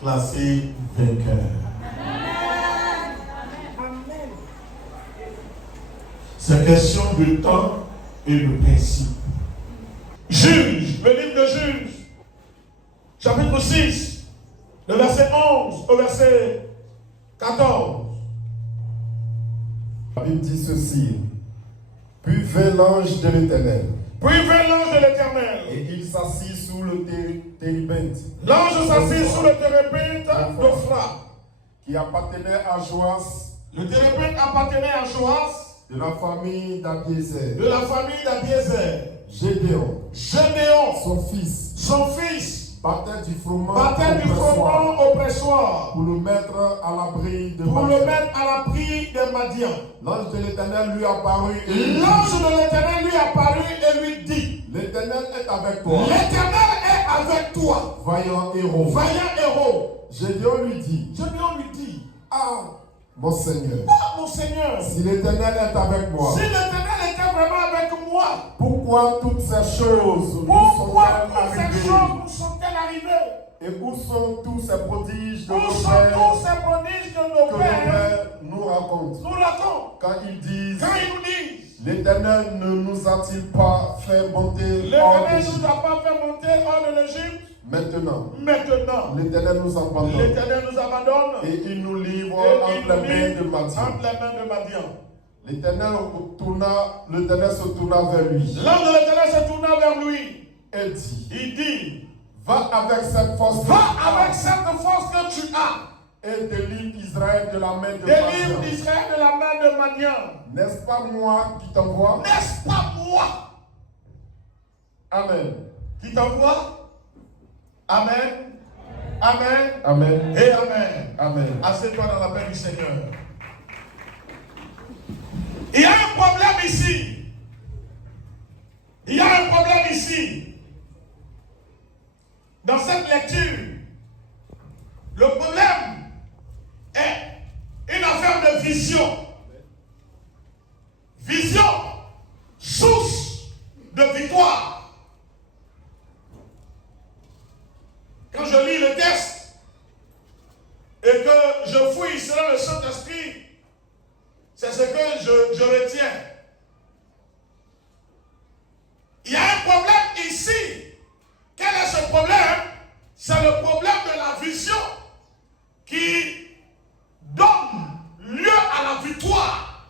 Classé vainqueur. C'est question de temps et de principe. Juge, le livre de Juge, chapitre 6, le verset 11 au verset 14. La Bible dit ceci. Puis vint l'ange de l'Éternel. Puis vint l'ange de l'Éternel. Et il s'assit sous le térébinthe. L'ange s'assit sous le térébinthe d'Ophra, qui appartenait à Joas. Le térébinthe appartenait à Joas, de la famille d'Abiézer. de la famille d'Abiézer. Gédéon, Gédéon, son fils, battait du froment au pressoir pour le mettre à l'abri de Madian. L'ange de l'Éternel lui apparut et lui dit, l'Éternel est avec toi. l'Éternel est avec toi. Vaillant héros. Gédéon lui dit, ah, mon Seigneur, mon Seigneur, si l'Éternel est avec moi, si l'Éternel était vraiment avec moi, pourquoi toutes ces choses nous sont-elles arrivées? Et où sont tous ces prodiges de nos pères que nos pères nous racontent? Quand ils nous disent, l'Éternel ne nous a-t-il pas fait monter hors de l'Égypte? Maintenant, l'Éternel nous abandonne et il nous livre entre les mains de Madian. L'Éternel se tourna vers lui. L'ange de l'Éternel se tourna vers lui et dit, il dit, va avec cette force que tu as et délivre Israël de la main de Madian. N'est-ce pas moi qui t'envoie? N'est-ce pas moi? Amen. Qui t'envoie? Amen. Amen. Amen. Et amen. Amen. Assieds-toi dans la paix du Seigneur. Il y a un problème ici. Dans cette lecture, le problème est une affaire de vision. Vision, source de victoire. Quand je lis le texte et que je fouille selon le Saint-Esprit, c'est ce que je retiens. Il y a un problème ici. Quel est ce problème? C'est le problème de la vision qui donne lieu à la victoire.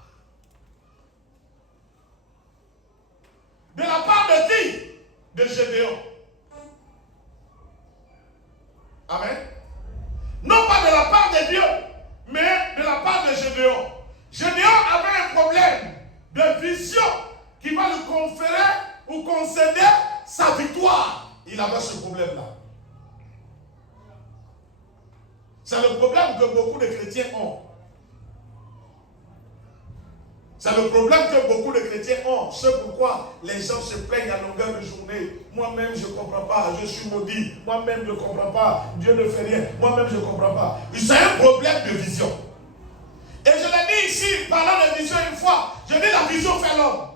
De la part de qui? De Gédéon. Amen. Non pas de la part de Dieu, mais de la part de Gédéon. Gédéon avait un problème de vision qui va lui conférer ou concéder sa victoire. Il avait ce problème-là. C'est le problème que beaucoup de chrétiens ont. C'est le problème que beaucoup de chrétiens ont. C'est pourquoi les gens se plaignent à longueur de journée. Moi-même, je ne comprends pas. Je suis maudit. Moi-même, je ne comprends pas. Dieu ne fait rien. Moi-même, je ne comprends pas. C'est un problème de vision. Et je l'ai dit ici, parlant de vision une fois. Je dis la vision fait l'homme.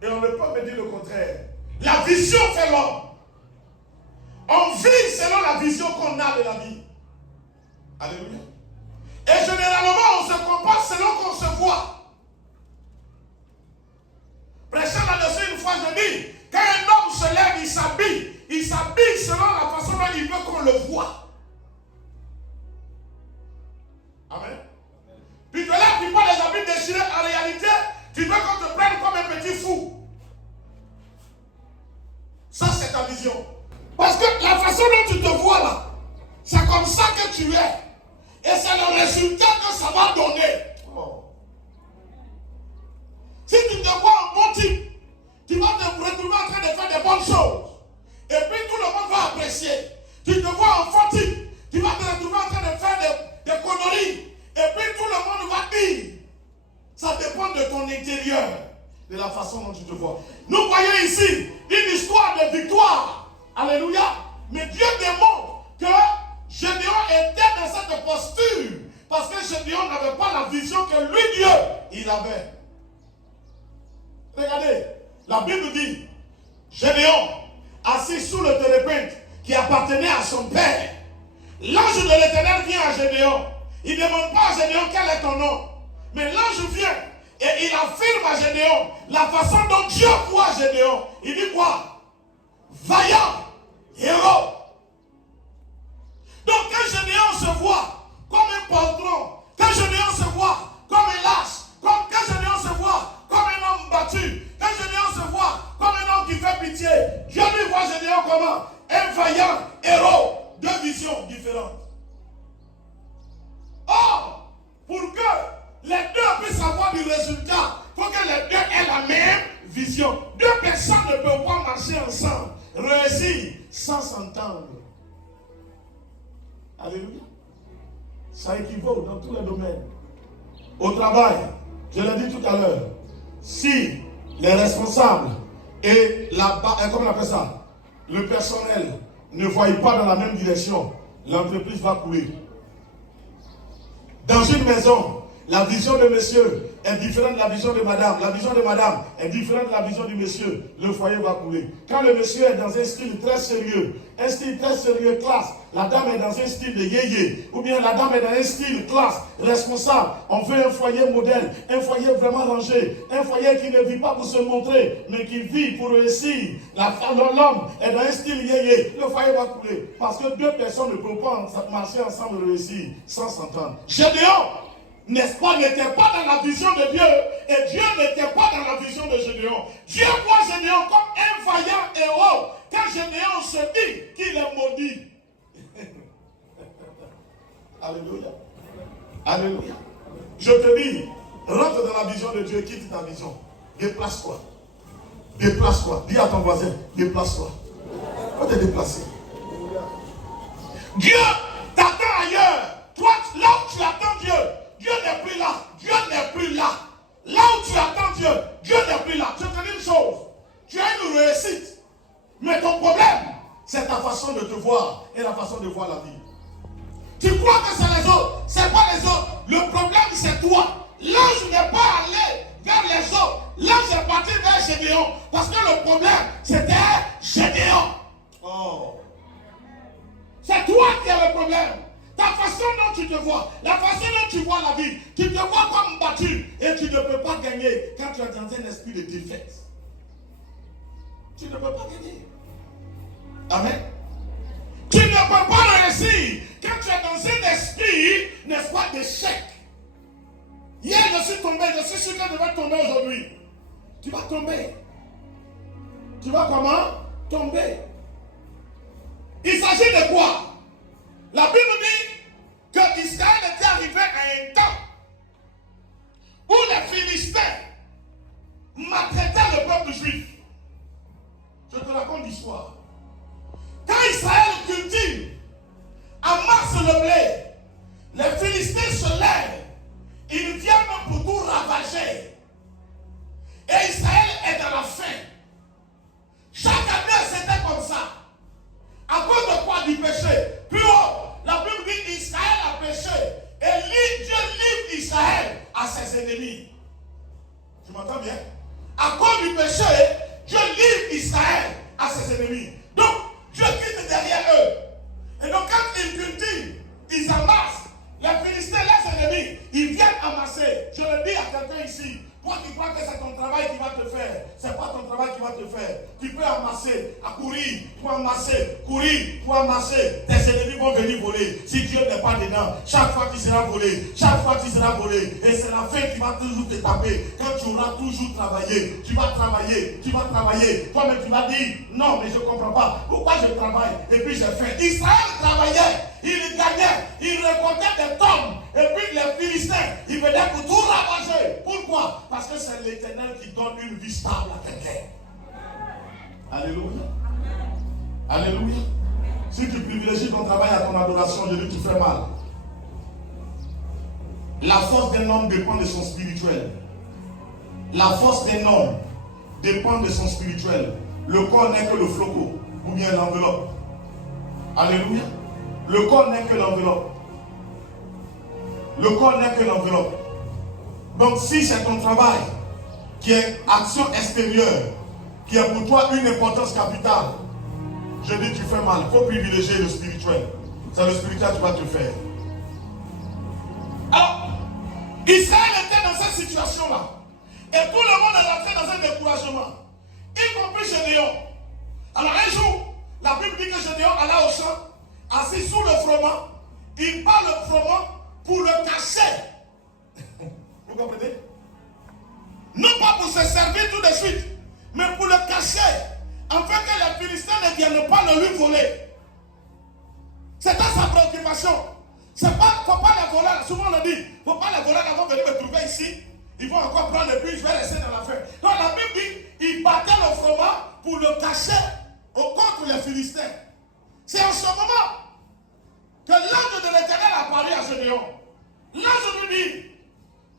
Et on ne peut me dire le contraire. La vision fait l'homme. On vit selon la vision qu'on a de la vie. Alléluia. Et généralement, on se comporte selon qu'on se voit. Prêchant là-dessus, une fois, je dis, quand un homme se lève, il s'habille selon la façon dont il veut qu'on le voit. Amen. Puis de là, tu prends les habits déchirés, en réalité, tu veux qu'on te prenne comme un petit fou. Ça, c'est ta vision. Parce que la façon dont tu te vois là, c'est comme ça que tu es. Et c'est le résultat que ça va donner. Oh. Si tu te vois en bon l'intérieur de la façon dont tu te vois. Nous voyons ici une histoire de victoire. Alléluia. Mais Dieu démontre que Gédéon était dans cette posture parce que Gédéon n'avait pas la vision que lui, Dieu, il avait. Regardez, la Bible dit, Gédéon, assis sous le térébinthe qui appartenait à son père, l'ange de l'Éternel vient à Gédéon. Il ne demande pas à Gédéon quel est ton nom. Mais l'ange vient et il affirme à Gédéon la façon dont Dieu voit Gédéon. Il dit quoi? Vaillant, héros. Donc quand Gédéon se voit comme un poltron, quand Gédéon se voit comme un lâche, quand Gédéon se voit comme un homme battu, quand Gédéon se voit comme un homme qui fait pitié, Dieu lui voit Gédéon comment? Un vaillant héros. Deux visions différentes. Or, pour que les deux puissent avoir du résultat, il faut que les deux aient la même vision. Deux personnes ne peuvent pas marcher ensemble, réussir sans s'entendre. Alléluia. Ça équivaut dans tous les domaines. Au travail, je l'ai dit tout à l'heure, si les responsables et comment on appelle ça, le personnel ne voient pas dans la même direction, l'entreprise va couler. Dans une maison, la vision de monsieur est différente de la vision de madame. La vision de madame est différente de la vision du monsieur. Le foyer va couler. Quand le monsieur est dans un style très sérieux, classe, la dame est dans un style de yéyé, ou bien la dame est dans un style classe, responsable. On veut un foyer modèle, un foyer vraiment rangé, un foyer qui ne vit pas pour se montrer, mais qui vit pour réussir. L'homme est dans un style yéyé, le foyer va couler. Parce que deux personnes ne peuvent pas marcher ensemble et réussir sans s'entendre. Gédéon, n'est-ce pas, n'était pas dans la vision de Dieu, et Dieu n'était pas dans la vision de Gédéon. Dieu voit Gédéon comme un vaillant héros. Quand Gédéon se dit qu'il est maudit. Alléluia. Alléluia. Je te dis, rentre dans la vision de Dieu, quitte ta vision. Déplace-toi. Déplace-toi. Dis à ton voisin, déplace-toi. Faut te déplacer. Dieu t'attend ailleurs. Toi, là où tu attends Dieu, Dieu n'est plus là. Dieu n'est plus là. Là où tu attends Dieu, Dieu n'est plus là. Je te dis une chose. Tu as une réussite. Mais ton problème, c'est ta façon de te voir et la façon de voir la vie. Tu crois que c'est les autres. C'est pas les autres. Le problème, c'est toi. L'ange n'est pas allé vers les autres. L'ange est parti vers Gédéon. Parce que le problème, c'était Gédéon. Oh. C'est toi qui as le problème. Ta façon dont tu te vois, la façon dont tu vois la vie, tu te vois comme battu et tu ne peux pas gagner quand tu es dans un esprit de défaite. Tu ne peux pas gagner. Amen. Tu ne peux pas réussir quand tu es dans un esprit, n'est-ce pas, d'échec. Hier, je suis tombé, je suis sûr que je vais tomber aujourd'hui. Tu vas tomber. Tu vas comment? Tomber. Il s'agit de quoi? La Bible dit que Israël était arrivé à un temps où les Philistins maltraitaient le peuple juif. Je te raconte l'histoire. Quand Israël cultive, amasse le blé, les Philistins se lèvent, ils viennent pour tout ravager. Et Israël est dans la faim. Chaque année, c'était comme ça. À cause de quoi? Du péché. Plus haut, la Bible dit Israël a péché. Et Dieu livre Israël à ses ennemis. Tu m'entends bien? À cause du péché, Dieu livre Israël à ses ennemis. Donc, Dieu quitte derrière eux. Et donc, quand ils cultivent, ils amassent. Les Philistins, les ennemis, ils viennent amasser. Je le dis à quelqu'un ici. Toi qui crois que c'est ton travail qui va te faire, c'est pas ton travail qui va te faire. Tu peux amasser, à courir, pour amasser, courir, pour amasser. Tes ennemis vont venir voler. Si Dieu n'est pas dedans, chaque fois tu seras volé, chaque fois tu seras volé. Et c'est la faim qui va toujours te taper. Quand tu auras toujours travaillé, tu vas travailler, Toi-même tu vas dire, non mais je ne comprends pas. Pourquoi je travaille et puis j'ai faim? Israël travaillait, il gagnait, il récoltait des tonnes. Et puis les Philistins, ils venaient pour tout ravager. Pourquoi? Parce que c'est l'Éternel qui donne une vie stable à quelqu'un. Alléluia. Alléluia. Si tu privilégies ton travail à ton adoration, je dis que tu fais mal. La force d'un homme dépend de son spirituel. La force d'un homme dépend de son spirituel. Le corps n'est que le flocon ou bien l'enveloppe. Alléluia. Le corps n'est que l'enveloppe. Le corps n'est que l'enveloppe. Donc si c'est ton travail qui est action extérieure, qui a pour toi une importance capitale, je dis tu fais mal. Il faut privilégier le spirituel. C'est le spirituel qui va te faire. Alors, Israël était dans cette situation-là. Et tout le monde est rentré dans un découragement. Y compris Gédéon. Alors un jour, la Bible dit que Gédéon alla au champ, assis sous le froment. Il bat le froment pour le cacher. Vous comprenez? Non pas pour se servir tout de suite, mais pour le cacher, afin que les Philistins ne viennent pas le lui voler. C'était sa préoccupation. C'est pas, faut pas les voler. Souvent on le dit, faut pas les voler avant de venir me trouver ici. Ils vont encore prendre le but, je vais laisser dans l'affaire. Donc la Bible dit, il battait le froment pour le cacher contre les Philistins. C'est en ce moment que l'ange de l'Éternel apparaît à Gédéon. L'ange lui dit,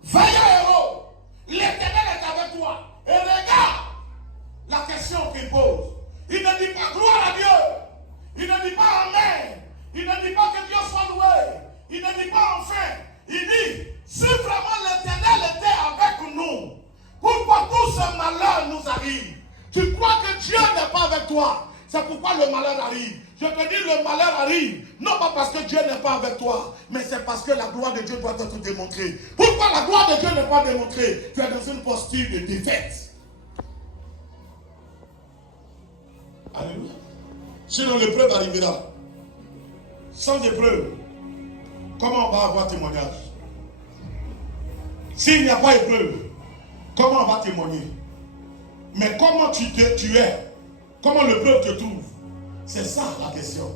vaillant héros, l'Éternel est avec toi. Et regarde la question qu'il pose. Il ne dit pas gloire à Dieu. Il ne dit pas amen. Il ne dit pas que Dieu soit loué. Il ne dit pas enfin. Il dit, si vraiment l'Éternel était avec nous, pourquoi tout ce malheur nous arrive? Tu crois que Dieu n'est pas avec toi? C'est pourquoi le malheur arrive. Je te dis, le malheur arrive, non pas parce que Dieu n'est pas avec toi, mais c'est parce que la gloire de Dieu doit être démontrée. Pourquoi la gloire de Dieu n'est pas démontrée? Tu es dans une posture de défaite. Alléluia. Sinon l'épreuve arrivera. Sans épreuve, comment on va avoir témoignage? S'il n'y a pas épreuve, comment on va témoigner? Mais comment tu es? Comment l'épreuve te trouve? C'est ça la question.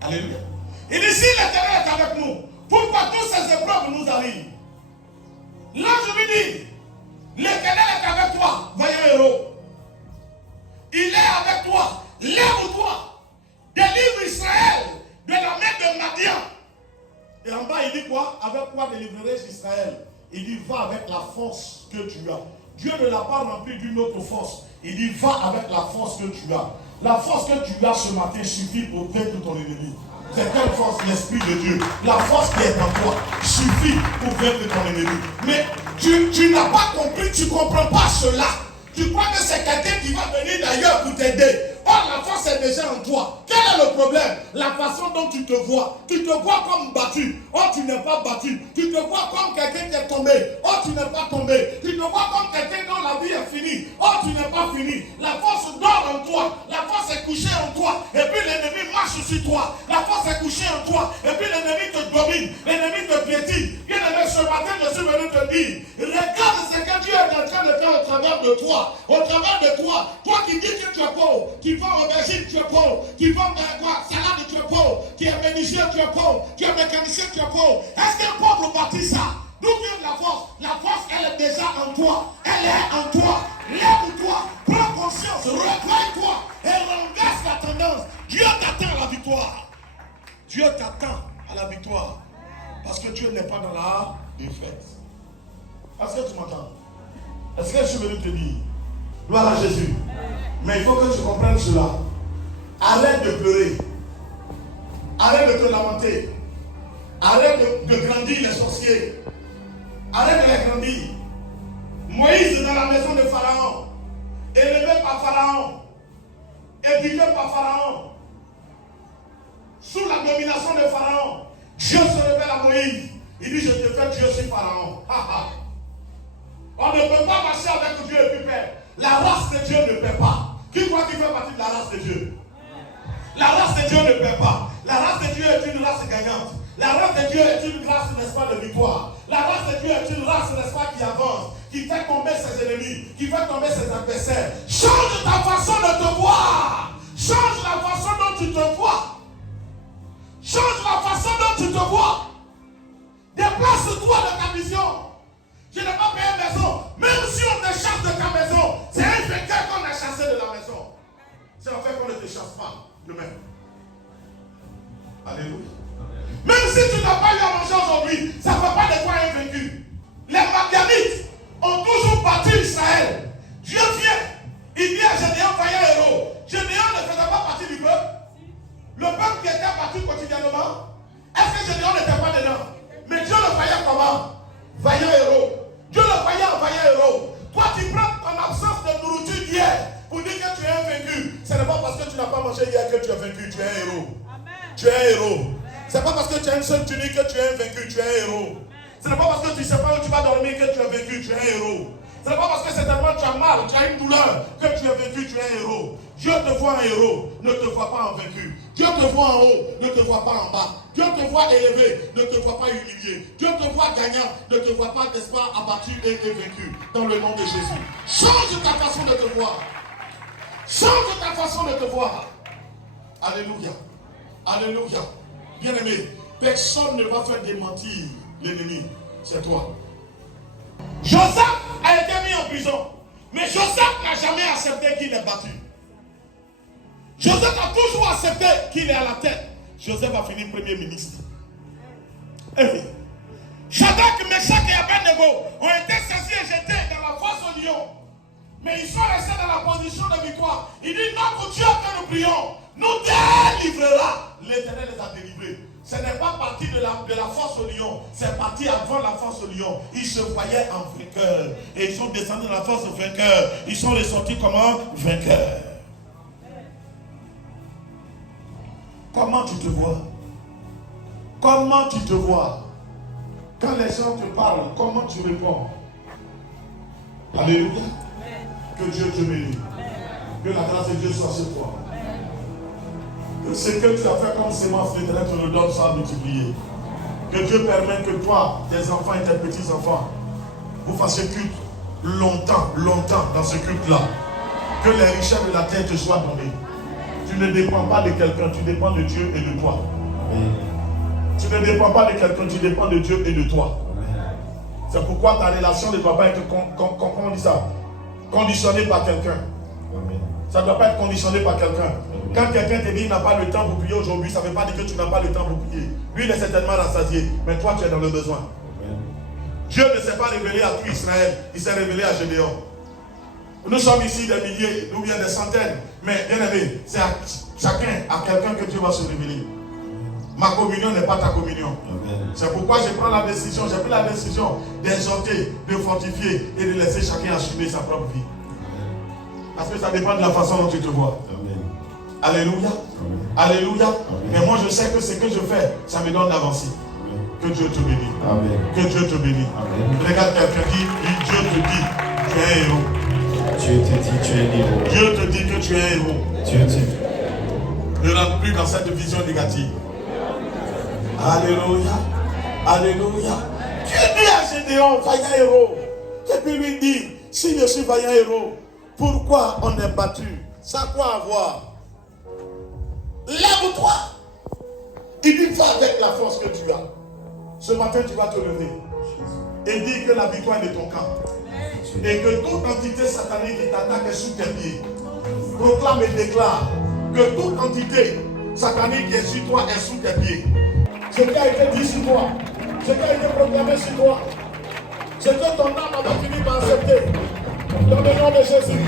Alléluia. Il dit, si l'Éternel est avec nous, pourquoi toutes ces épreuves nous arrivent? L'ange lui dit, l'Éternel est avec toi, vaillant héros. Il est avec toi, lève-toi, délivre Israël de la main de Madian. Et en bas, il dit quoi? Avec quoi délivrerai-je Israël? Il dit, va avec la force que tu as. Dieu ne l'a pas rempli d'une autre force. Il dit, va avec la force que tu as. La force que tu as ce matin suffit pour vaincre ton ennemi. C'est quelle force? L'Esprit de Dieu. La force qui est en toi suffit pour vaincre ton ennemi. Mais tu n'as pas compris, tu ne comprends pas cela. Tu crois que c'est quelqu'un qui va venir d'ailleurs pour t'aider. Or, la force est déjà en toi. Quel est le problème? La façon dont tu te vois. Tu te vois comme battu. Or, tu n'es pas battu. Tu te vois comme quelqu'un qui est tombé. Or, tu n'es pas tombé. Tu te vois comme quelqu'un dont la vie est finie. Or, tu n'es pas fini. La force dort en toi. La force est couchée en toi. Et puis l'ennemi marche sur toi. La force est couchée en toi. Et puis l'ennemi te domine. L'ennemi te piétine. Bien aimé, ce matin, je suis venu te dire, regarde ce que Dieu est en train de faire au travers de toi. Au travers de toi. Toi qui dis que tu es pauvre. Qui va en aubergine, tu es pauvre. Qui va en salade, tu es pauvre. Qui est mécanicien, tu es pauvre. Qui est mécanicien, tu es pauvre. Est-ce qu'un pauvre bâtit ça? D'où vient la force? La force, elle est déjà en toi. Elle est en toi. Lève-toi. Prends conscience. Réveille-toi. Et renverse la tendance. Dieu t'attend à la victoire. Dieu t'attend à la victoire. Parce que Dieu n'est pas dans la défaite. Est-ce que tu m'entends? Est-ce que je suis venu te dire? Gloire à Jésus. Mais il faut que tu comprennes cela. Arrête de pleurer. Arrête de te lamenter. Arrête de grandir les sorciers. Arrête de les grandir. Moïse dans la maison de Pharaon, élevé par Pharaon, éduqué par Pharaon, sous la domination de Pharaon, Dieu se révèle à Moïse. Il dit, je te fais Dieu sur Pharaon. On ne peut pas marcher avec Dieu et puis perdre. La race de Dieu ne perd pas. Qui croit qu'il fait partie de la race de Dieu? La race de Dieu ne perd pas. La race de Dieu est une race gagnante. La race de Dieu est une race, n'est-ce pas, de victoire. La race de Dieu est une race, n'est-ce pas, qui avance, qui fait tomber ses ennemis, qui fait tomber ses adversaires. Change ta façon de te voir. Change la façon dont tu te vois. Change la façon dont tu te vois. Déplace-toi de ta vision. Tu n'as pas payé une maison. Même si on te chasse de ta maison, c'est un vainqueur qu'on a chassé de la maison. C'est en fait qu'on ne te chasse pas demain. Alléluia. Même si tu n'as pas eu à manger aujourd'hui, ça ne fait pas de toi un vaincu. Les Madianites ont toujours battu Israël. Dieu vient, il dit à Gédéon, vaillant héros. Gédéon ne faisait pas partie du peuple. Le peuple qui était battu quotidiennement. Est-ce que Gédéon n'était pas dedans? Mais Dieu le voyait comment? Vaillant héros. Dieu le voyait en vaillant héros. Toi, tu prends ton absence de nourriture hier pour dire que tu es un vaincu. Ce n'est pas parce que tu n'as pas mangé hier que tu es vaincu. Tu es un héros. Amen. Tu es un héros. Ce n'est pas parce que tu as une seule tunique que tu es un vaincu. Tu es un héros. Ce n'est pas parce que tu ne sais pas où tu vas dormir que tu es vaincu. Tu es un héros. Ce n'est pas parce que certainement tu as mal, tu as une douleur que tu es vaincu. Tu es un héros. Dieu te voit un héros, ne te voit pas en vaincu. Dieu te voit en haut, ne te voit pas en bas. Dieu te voit élevé, ne te voit pas humilié. Dieu te voit gagnant, ne te voit pas, n'est-ce pas, abattu et vaincu. Dans le nom de Jésus. Change ta façon de te voir. Change ta façon de te voir. Alléluia. Alléluia. Bien-aimé, personne ne va faire démentir l'ennemi. C'est toi. Joseph a été mis en prison. Mais Joseph n'a jamais accepté qu'il est battu. Joseph a toujours accepté qu'il est à la tête. Joseph a fini premier ministre. Shadrach, Meshach et Abednego ont été saisis et jetés dans la fosse au lion. Mais ils sont restés dans la position de victoire. Il dit, notre Dieu que nous prions nous délivrera. L'Éternel les a délivrés. Ce n'est pas parti de la force au lion, c'est parti avant la force au lion. Ils se voyaient en vainqueur. Et ils sont descendus dans la force au vainqueur. Ils sont ressortis comment? Vainqueurs. Comment tu te vois? Comment tu te vois? Quand les gens te parlent, comment tu réponds? Alléluia. Que Dieu te bénisse. Que la grâce de Dieu soit sur toi. Que ce que tu as fait comme sémence, l'Éternel te le donne sans multiplier. Que Dieu permette que toi, tes enfants et tes petits-enfants, vous fassiez culte longtemps dans ce culte-là. Que les richesses de la terre te soient données. Tu ne dépends pas de quelqu'un, tu dépends de Dieu et de toi. Tu ne dépends pas de quelqu'un, tu dépends de Dieu et de toi. C'est pourquoi ta relation ne doit pas être conditionnée par quelqu'un. Ça ne doit pas être conditionné par quelqu'un. Quand quelqu'un te dit qu'il n'a pas le temps pour prier aujourd'hui, ça ne veut pas dire que tu n'as pas le temps pour prier. Lui, il est certainement rassasié, mais toi, tu es dans le besoin. Dieu ne s'est pas révélé à tout Israël, il s'est révélé à Gédéon. Nous sommes ici des milliers, nous bien des centaines, mais bien aimé, c'est à chacun, à quelqu'un que Dieu va se révéler. Ma communion n'est pas ta communion. C'est pourquoi j'ai pris la décision d'exhorter, de fortifier et de laisser chacun assumer sa propre vie. Parce que ça dépend de la façon dont tu te vois. Alléluia. Alléluia. Mais moi je sais que ce que je fais, ça me donne d'avancer. Que Dieu te bénisse. Que Dieu te bénisse. Regarde quelqu'un dit, Dieu te dit, tu es un héros. Dieu te dit, tu es un héros. Dieu te dit que tu es un héros. Dieu te dit. Ne rentre plus dans cette vision négative. Alléluia. Alléluia. Dieu dit à Gédéon, vaillant héros. Et puis lui dit, si je suis vaillant héros, pourquoi on est battu? Ça a quoi à voir? Lève-toi. Il dit, va avec la force que tu as. Ce matin, tu vas te lever et dire que la victoire est de ton camp. Et que toute entité satanique qui t'attaque est sous tes pieds. Proclame et déclare que toute entité satanique qui est sur toi est sous tes pieds. Ce qui a été dit sur toi, ce qui a été proclamé sur toi, ce que ton âme a fini par accepter. Dans le nom de Jésus.